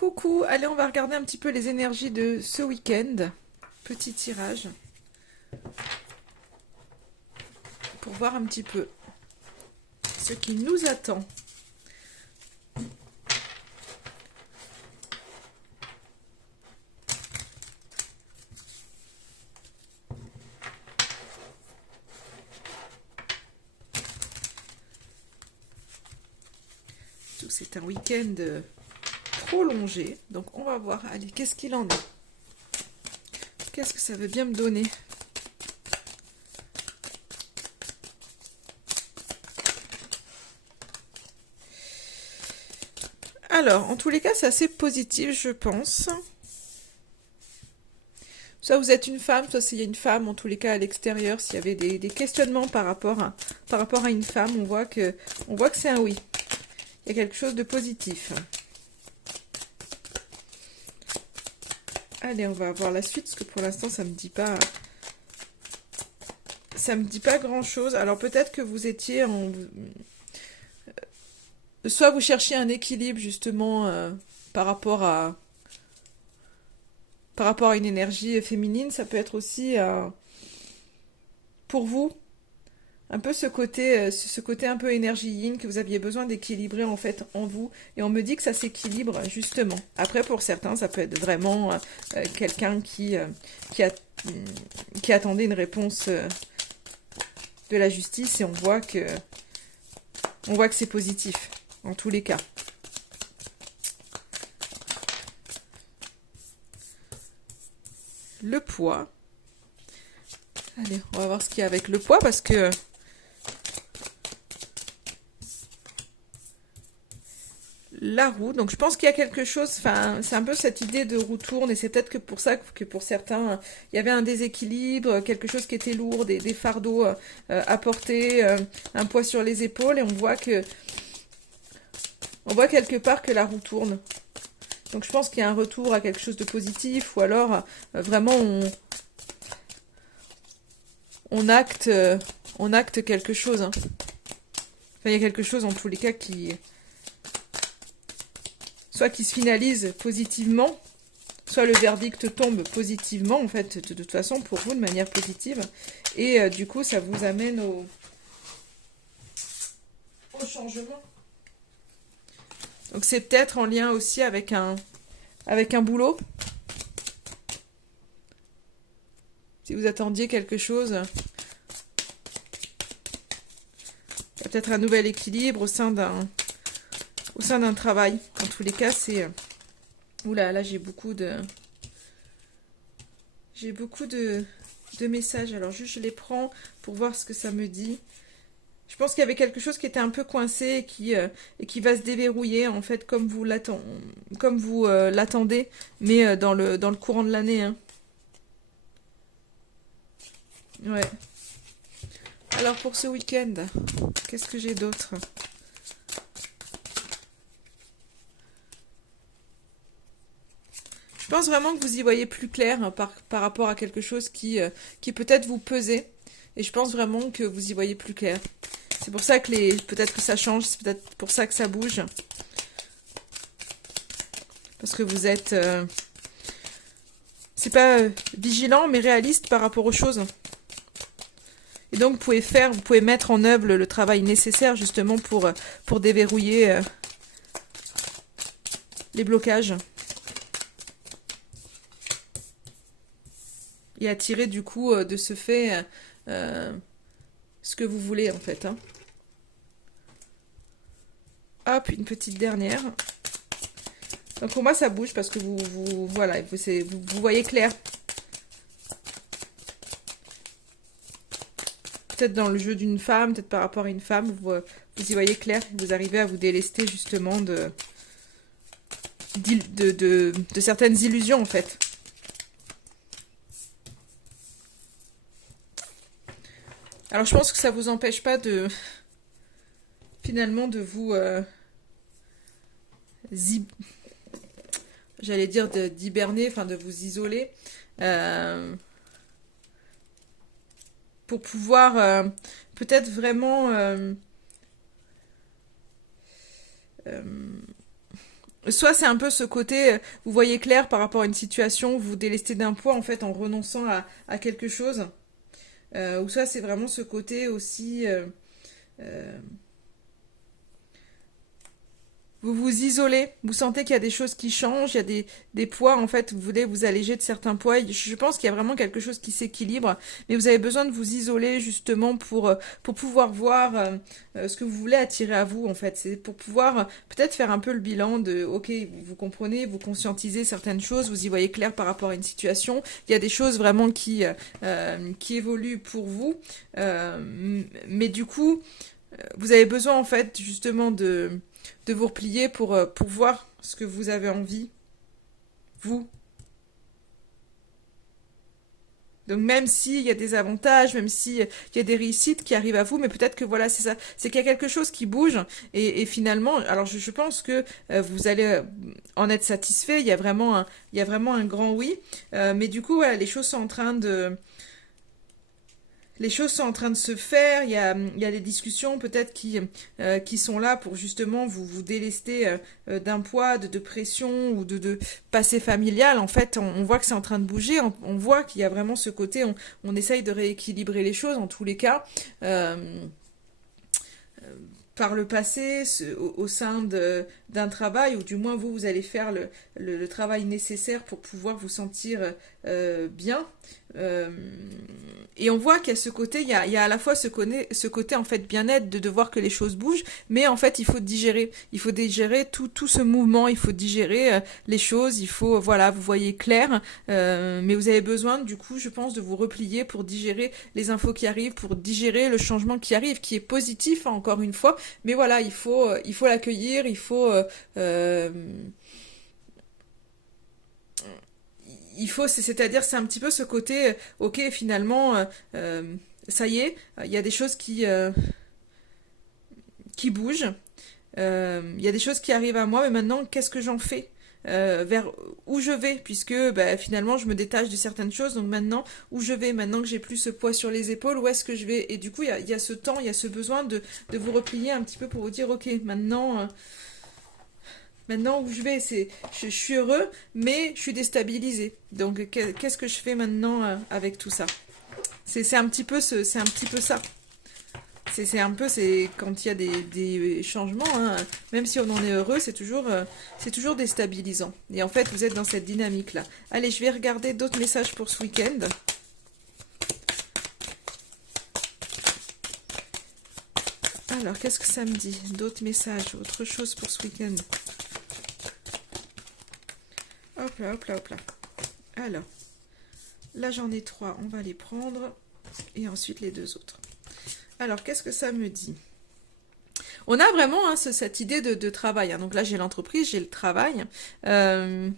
Coucou, allez, on va regarder un petit peu les énergies de ce week-end. Petit tirage pour voir un petit peu ce qui nous attend. C'est un week-end prolongé, donc on va voir. Allez, qu'est-ce qu'il en est? Qu'est-ce que ça veut bien me donner? Alors, en tous les cas, c'est assez positif, je pense. Soit vous êtes une femme, soit s'il y a une femme, en tous les cas, à l'extérieur, s'il y avait des questionnements par rapport à une femme, on voit que c'est un oui. Il y a quelque chose de positif. Allez, on va voir la suite, parce que pour l'instant, ça me dit pas grand-chose. Alors, peut-être que vous étiez en... Soit vous cherchiez un équilibre, justement, par rapport à une énergie féminine. Ça peut être aussi, pour vous, un peu ce côté un peu énergie yin que vous aviez besoin d'équilibrer, en fait, en vous. Et on me dit que ça s'équilibre, justement. Après, pour certains, ça peut être vraiment quelqu'un qui attendait une réponse de la justice, et on voit que c'est positif, en tous les cas. Le poids. Allez, on va voir ce qu'il y a avec le poids, parce que la roue, donc je pense qu'il y a quelque chose, enfin, c'est un peu cette idée de roue tourne, et c'est peut-être que pour ça que pour certains, il y avait un déséquilibre, quelque chose qui était lourd, des fardeaux à porter, un poids sur les épaules, et on voit quelque part que la roue tourne. Donc je pense qu'il y a un retour à quelque chose de positif, ou alors vraiment on acte quelque chose. Hein. Enfin, il y a quelque chose en tous les cas soit qui se finalise positivement, soit le verdict tombe positivement, en fait, de toute façon, pour vous, de manière positive. Et du coup, ça vous amène au changement. Donc c'est peut-être en lien aussi avec un boulot. Si vous attendiez quelque chose, il y a peut-être un nouvel équilibre au sein d'un travail. En tous les cas, c'est... Oula, là, j'ai beaucoup de messages. Alors, juste, je les prends pour voir ce que ça me dit. Je pense qu'il y avait quelque chose qui était un peu coincé et qui va se déverrouiller, en fait, comme vous l'attendez, mais dans le courant de l'année. Hein. Ouais. Alors, pour ce week-end, qu'est-ce que j'ai d'autre ? Je pense vraiment que vous y voyez plus clair, hein, par rapport à quelque chose qui peut-être vous pesait. Et je pense vraiment que vous y voyez plus clair. C'est pour ça que peut-être que ça change, c'est peut-être pour ça que ça bouge. Parce que vous êtes... c'est pas vigilant, mais réaliste par rapport aux choses. Et donc vous pouvez mettre en œuvre le travail nécessaire justement pour déverrouiller les blocages. Et attirer du coup de ce fait ce que vous voulez en fait. Hein. Hop, une petite dernière. Donc pour moi ça bouge parce que vous voyez clair. Peut-être dans le jeu d'une femme, peut-être par rapport à une femme, vous y voyez clair. Vous arrivez à vous délester justement de certaines illusions en fait. Alors je pense que ça vous empêche pas finalement de vous j'allais dire d'hiberner, enfin de vous isoler pour pouvoir peut-être vraiment Soit c'est un peu ce côté, vous voyez clair par rapport à une situation, vous vous délestez d'un poids en fait en renonçant à quelque chose. Ou soit c'est vraiment ce côté aussi, euh, vous vous isolez, vous sentez qu'il y a des choses qui changent, il y a des poids, en fait, vous voulez vous alléger de certains poids. Je pense qu'il y a vraiment quelque chose qui s'équilibre, mais vous avez besoin de vous isoler justement pour pouvoir voir ce que vous voulez attirer à vous, en fait. C'est pour pouvoir peut-être faire un peu le bilan de, ok, vous comprenez, vous conscientisez certaines choses, vous y voyez clair par rapport à une situation. Il y a des choses vraiment qui évoluent pour vous, mais du coup, vous avez besoin, en fait, justement de vous replier pour voir ce que vous avez envie, vous. Donc même s'il y a des avantages, même s'il y a des réussites qui arrivent à vous, mais peut-être que voilà, c'est ça, c'est qu'il y a quelque chose qui bouge, et finalement, alors je pense que vous allez en être satisfait, il y a vraiment un grand oui, mais du coup, voilà, les choses sont en train de se faire, il y a des discussions peut-être qui sont là pour justement vous délester d'un poids, de pression ou de passé familial. En fait, on voit que c'est en train de bouger, on voit qu'il y a vraiment ce côté, on essaye de rééquilibrer les choses en tous les cas. Euh, Par le passé, au sein d'un travail, ou du moins vous allez faire le travail nécessaire pour pouvoir vous sentir bien. Euh, et on voit qu'il y a ce côté, il y a à la fois ce côté en fait bien-être de voir que les choses bougent, mais en fait il faut digérer tout ce mouvement, il faut digérer les choses, il faut, voilà, vous voyez clair, mais vous avez besoin du coup, je pense, de vous replier pour digérer les infos qui arrivent, pour digérer le changement qui arrive, qui est positif, hein, encore une fois, mais voilà, il faut l'accueillir, euh, il faut, c'est-à-dire, c'est un petit peu ce côté, ok, finalement, ça y est, il y a des choses qui bougent, il y a des choses qui arrivent à moi, mais maintenant, qu'est-ce que j'en fais vers où je vais, puisque bah, finalement je me détache de certaines choses, donc maintenant où je vais, maintenant que j'ai plus ce poids sur les épaules, où est-ce que je vais, et du coup il y a ce temps, il y a ce besoin de vous replier un petit peu pour vous dire ok, maintenant où je vais, je suis heureux, mais je suis déstabilisé, donc qu'est-ce que je fais maintenant avec tout ça, c'est un petit peu c'est un petit peu ça. C'est un peu, c'est quand il y a des changements, hein, même si on en est heureux, c'est toujours déstabilisant. Et en fait, vous êtes dans cette dynamique-là. Allez, je vais regarder d'autres messages pour ce week-end. Alors, qu'est-ce que ça me dit? D'autres messages, autre chose pour ce week-end. Hop là, hop là, hop là. Alors, là j'en ai 3, on va les prendre. Et ensuite les 2 autres. Alors, qu'est-ce que ça me dit? On a vraiment hein, cette idée de travail, hein. Donc là, j'ai l'entreprise, j'ai le travail. Je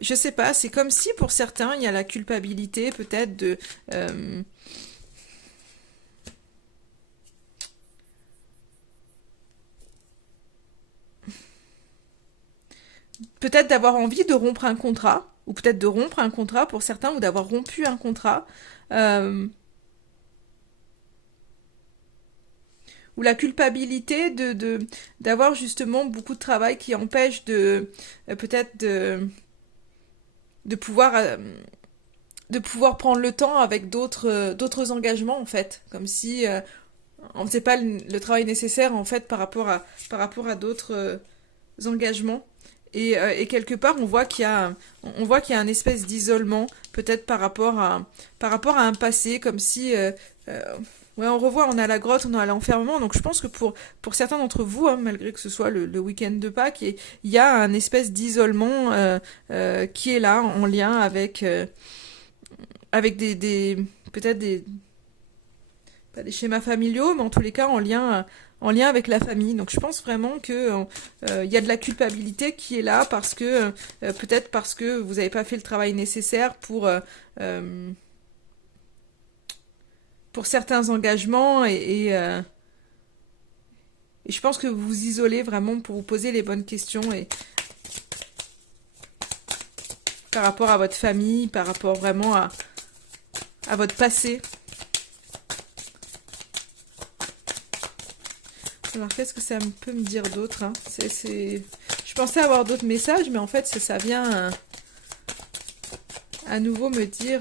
sais pas, c'est comme si pour certains, il y a la culpabilité peut-être euh, peut-être d'avoir envie de rompre un contrat, ou peut-être de rompre un contrat pour certains, ou d'avoir rompu un contrat. Euh, ou la culpabilité d'avoir justement beaucoup de travail qui empêche peut-être de pouvoir de pouvoir prendre le temps avec d'autres engagements en fait, comme si on ne faisait pas le travail nécessaire en fait par rapport à d'autres engagements. Et quelque part, on voit qu'il y a un espèce d'isolement, peut-être par rapport à un passé, comme si, ouais, on revoit, on a la grotte, on a l'enfermement. Donc, je pense que pour certains d'entre vous, hein, malgré que ce soit le week-end de Pâques, il y a un espèce d'isolement qui est là, en lien avec peut-être pas des schémas familiaux, mais en tous les cas en lien avec la famille. Donc je pense vraiment que y a de la culpabilité qui est là parce que peut-être parce que vous n'avez pas fait le travail nécessaire pour certains engagements et je pense que vous vous isolez vraiment pour vous poser les bonnes questions et par rapport à votre famille, par rapport vraiment à votre passé. Alors, qu'est-ce que ça peut me dire d'autre hein? Je pensais avoir d'autres messages, mais en fait, ça vient à nouveau me dire,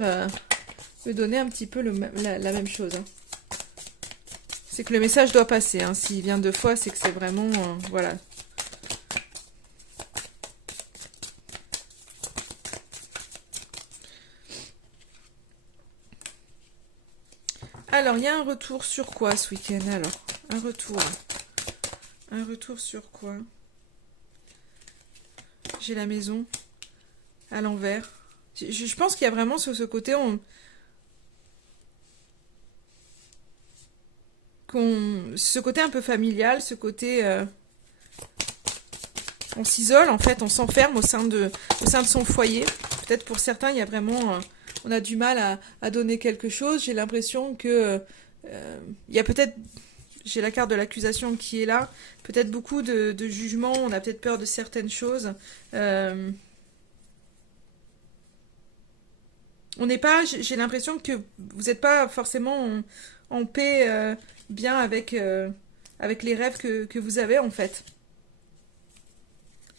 me donner un petit peu la même chose. Hein. C'est que le message doit passer. Hein. S'il vient 2 fois, c'est que c'est vraiment... voilà. Alors, il y a un retour sur quoi ce week-end? Alors, un retour. Un retour sur quoi? J'ai la maison à l'envers. Je pense qu'il y a vraiment sur ce côté, ce côté un peu familial, ce côté... on s'isole, en fait, on s'enferme au sein de son foyer. Peut-être pour certains, il y a vraiment... on a du mal à donner quelque chose. J'ai l'impression que... il y a peut-être... J'ai la carte de l'accusation qui est là. Peut-être beaucoup de jugements. On a peut-être peur de certaines choses. On n'est pas... J'ai l'impression que vous n'êtes pas forcément en paix bien avec les rêves que vous avez, en fait.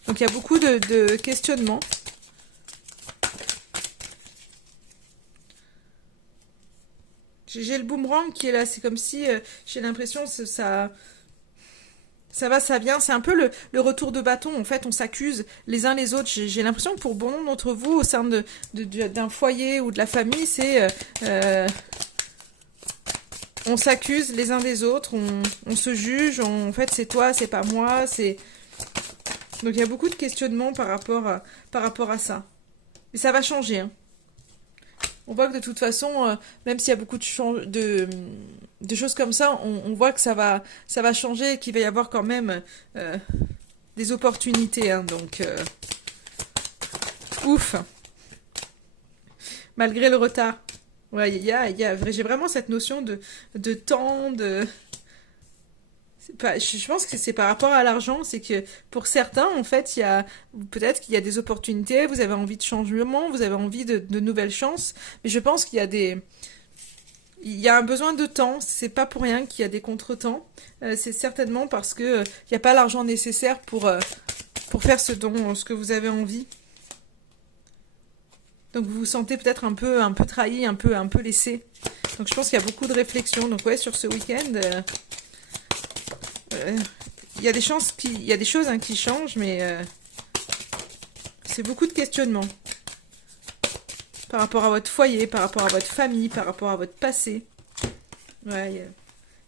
Donc il y a beaucoup de questionnements. J'ai le boomerang qui est là. C'est comme si j'ai l'impression que ça va, ça vient. C'est un peu le retour de bâton. En fait, on s'accuse les uns les autres. J'ai l'impression que pour bon nombre d'entre vous, au sein d'un foyer ou de la famille, c'est... on s'accuse les uns des autres. On se juge. En fait, c'est toi, c'est pas moi. Donc il y a beaucoup de questionnements par rapport à ça. Mais ça va changer. Hein. On voit que de toute façon, même s'il y a beaucoup de choses comme ça, on voit que ça va changer et qu'il va y avoir quand même des opportunités. Hein, donc, ouf. Malgré le retard. Ouais, j'ai vraiment cette notion de temps, je pense que c'est par rapport à l'argent, c'est que pour certains, en fait, peut-être qu'il y a des opportunités, vous avez envie de changement, vous avez envie de nouvelles chances, mais je pense qu'il y a un besoin de temps, c'est pas pour rien qu'il y a des contretemps, c'est certainement parce que il n'y a pas l'argent nécessaire pour faire ce que vous avez envie. Donc vous vous sentez peut-être un peu trahi, un peu laissé. Donc je pense qu'il y a beaucoup de réflexion. Donc ouais, sur ce week-end... il y a des choses qui changent, mais c'est beaucoup de questionnements par rapport à votre foyer, par rapport à votre famille, par rapport à votre passé. Ouais,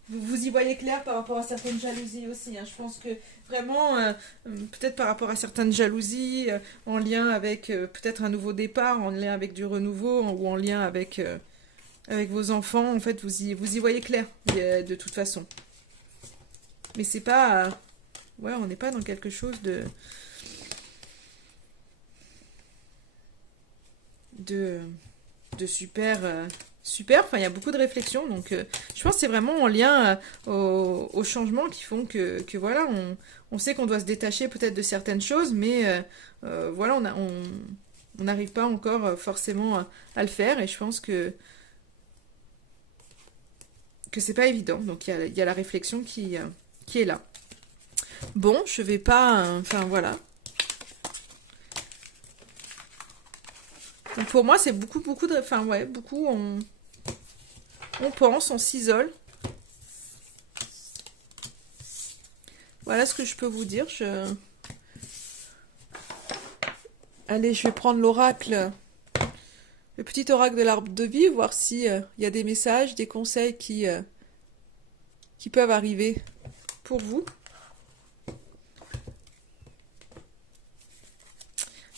vous y voyez clair par rapport à certaines jalousies aussi. Hein. Je pense que vraiment, peut-être par rapport à certaines jalousies, en lien avec peut-être un nouveau départ, en lien avec du renouveau, ou en lien avec vos enfants, en fait, vous y voyez clair, de toute façon. Mais c'est pas... ouais, on n'est pas dans quelque chose de super... super, enfin il y a beaucoup de réflexions, donc je pense que c'est vraiment en lien aux changements qui font que voilà, on sait qu'on doit se détacher peut-être de certaines choses, mais voilà, on n'arrive pas encore forcément à le faire, et je pense que c'est pas évident, donc il y a la réflexion qui est là. Bon, je vais pas... enfin, voilà. Donc pour moi, c'est beaucoup de... enfin, ouais, beaucoup, on pense, on s'isole. Voilà ce que je peux vous dire. Allez, je vais prendre l'oracle, le petit oracle de l'arbre de vie, voir si y a des messages, des conseils qui peuvent arriver pour vous.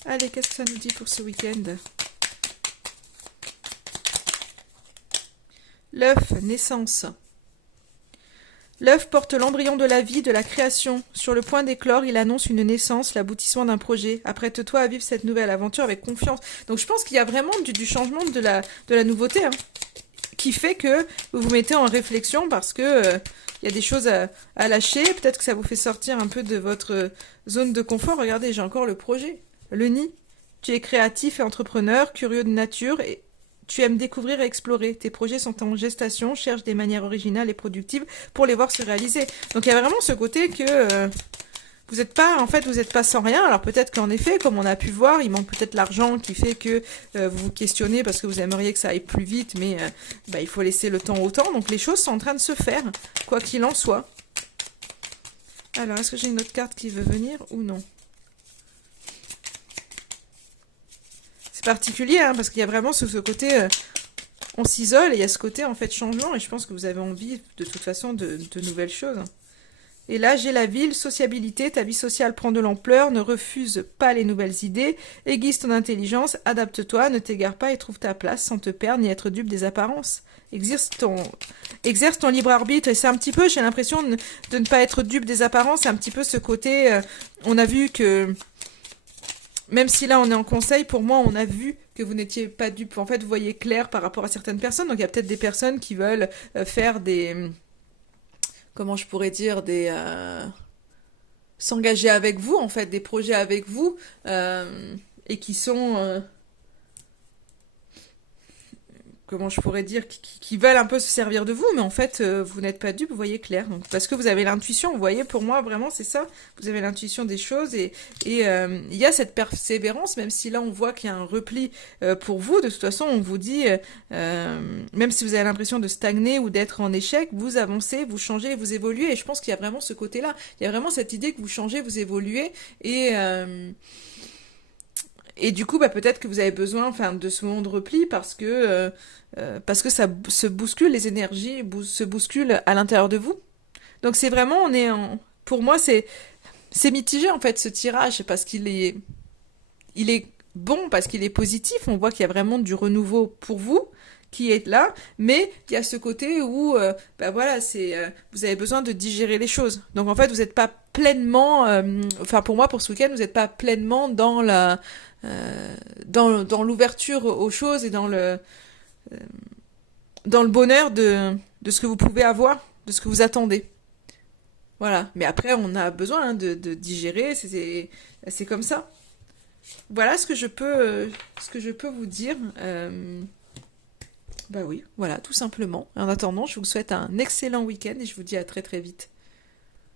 Allez, qu'est-ce que ça nous dit pour ce week-end? L'œuf, naissance. L'œuf porte l'embryon de la vie, de la création. Sur le point d'éclore, il annonce une naissance, l'aboutissement d'un projet. Apprête-toi à vivre cette nouvelle aventure avec confiance. Donc je pense qu'il y a vraiment du changement, de la nouveauté, hein, qui fait que vous vous mettez en réflexion parce que il y a des choses à lâcher. Peut-être que ça vous fait sortir un peu de votre zone de confort. Regardez, j'ai encore le projet. Le nid. Tu es créatif et entrepreneur, curieux de nature et tu aimes découvrir et explorer. Tes projets sont en gestation, cherche des manières originales et productives pour les voir se réaliser. Donc il y a vraiment ce côté que vous n'êtes pas, en fait, vous n'êtes pas sans rien. Alors peut-être qu'en effet, comme on a pu voir, il manque peut-être l'argent qui fait que vous vous questionnez parce que vous aimeriez que ça aille plus vite, mais bah, il faut laisser le temps au temps. Donc les choses sont en train de se faire, quoi qu'il en soit. Alors, est-ce que j'ai une autre carte qui veut venir ou non? C'est particulier, hein, parce qu'il y a vraiment ce côté... on s'isole et il y a ce côté en fait changement et je pense que vous avez envie de toute façon de nouvelles choses. Et là, j'ai la ville, sociabilité, ta vie sociale prend de l'ampleur, ne refuse pas les nouvelles idées, aiguise ton intelligence, adapte-toi, ne t'égare pas et trouve ta place sans te perdre ni être dupe des apparences. Exerce ton libre arbitre et c'est un petit peu, j'ai l'impression de ne pas être dupe des apparences, c'est un petit peu ce côté, on a vu que, même si là on est en conseil, pour moi on a vu que vous n'étiez pas dupe, en fait vous voyez clair par rapport à certaines personnes, donc il y a peut-être des personnes qui veulent faire des... comment je pourrais dire, s'engager avec vous, en fait, des projets avec vous, et qui sont, comment je pourrais dire, qui veulent un peu se servir de vous, mais en fait, vous n'êtes pas dupe, vous voyez clair. Donc, parce que vous avez l'intuition, vous voyez, pour moi, vraiment, c'est ça. Vous avez l'intuition des choses et il y a cette persévérance, même si là, on voit qu'il y a un repli pour vous. De toute façon, on vous dit, même si vous avez l'impression de stagner ou d'être en échec, vous avancez, vous changez, vous évoluez. Et je pense qu'il y a vraiment ce côté-là. Il y a vraiment cette idée que vous changez, vous évoluez et du coup, bah, peut-être que vous avez besoin, enfin, de ce moment de repli parce que ça se bouscule, les énergies se bousculent à l'intérieur de vous. Donc c'est vraiment, pour moi, c'est mitigé en fait ce tirage parce il est bon parce qu'il est positif. On voit qu'il y a vraiment du renouveau pour vous qui est là, mais il y a ce côté où, bah voilà, vous avez besoin de digérer les choses. Donc en fait, vous n'êtes pas pleinement, enfin pour moi, pour ce week-end, vous n'êtes pas pleinement dans dans l'ouverture aux choses et dans le bonheur de ce que vous pouvez avoir, de ce que vous attendez. Voilà. Mais après, on a besoin hein, de digérer, c'est comme ça. Voilà ce que je peux vous dire. Bah oui, voilà, tout simplement. En attendant, je vous souhaite un excellent week-end et je vous dis à très très vite.